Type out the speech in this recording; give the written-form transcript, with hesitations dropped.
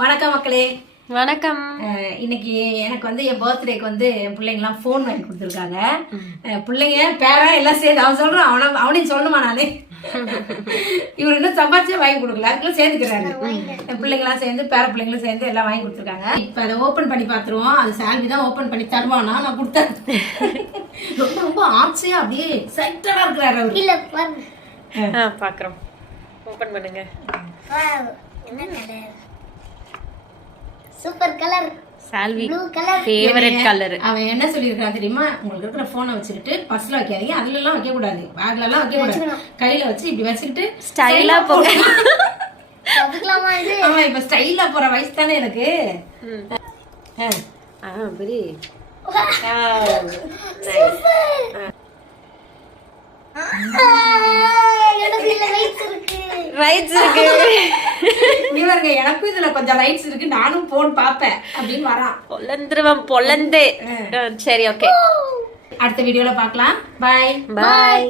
வணக்கம் மக்களே. வணக்கம். இன்னைக்கு எனக்கு வந்து என் பர்த்டேக்கு வந்து என் பிள்ளைங்கலாம் ஃபோன் வாங்கி கொடுத்துருக்காங்க. பிள்ளைங்க பேரா எல்லாம் சேர்ந்து அவன் சொல்றான், அவனையும் சொல்லணுமா நானே. இவர் இன்னும் சம்பாதிச்சே வாங்கி கொடுக்கல, அதுக்குள்ள சேர்ந்துக்கிறாரு. என் பிள்ளைங்களாம் சேர்ந்து பேர பிள்ளைங்களும் சேர்ந்து எல்லாம் வாங்கி கொடுத்துருக்காங்க. இப்ப அதை ஓபன் பண்ணி பாத்துருவோம். அது சால்வி தான் ஓபன் பண்ணி தருவானா, நான் கொடுத்தேன். ரொம்ப ரொம்ப ஆச்சரியா அப்படியே எக்ஸைட்டடா இருக்கிறாரு அவர். இல்ல பாருங்க, பாக்குறோம். ஓபன் பண்ணுங்க. என்ன colour? Super colour. Salvi blue colour favourite colour. அவன் என்ன சொல்லியிருக்கான் தெரியுமா? உங்களுக்கு இருக்கிற போனை வச்சுக்கிட்டு பஸ்ல வைக்காதீங்க, அதுல எல்லாம் வைக்க கூடாது, பேக்ல எல்லாம் வைக்க கூடாது, கையில வச்சு இப்படி வச்சுக்கிட்டு ஸ்டைலா போக. அதுக்கலாமா இது? ஆமா, இப்ப ஸ்டைலா போற வயசு தானே எனக்கு. பெரிய ரைட்ஸ் இருக்கு. இவருங்க எனக்கும் இதுல கொஞ்சம் ரைட்ஸ் இருக்கு, நானும் போன் பாப்பேன் அப்படின்னு வரான். பொலந்தே. சரி, ஓகே, அடுத்த வீடியோல பார்க்கலாம். பாய் பாய்.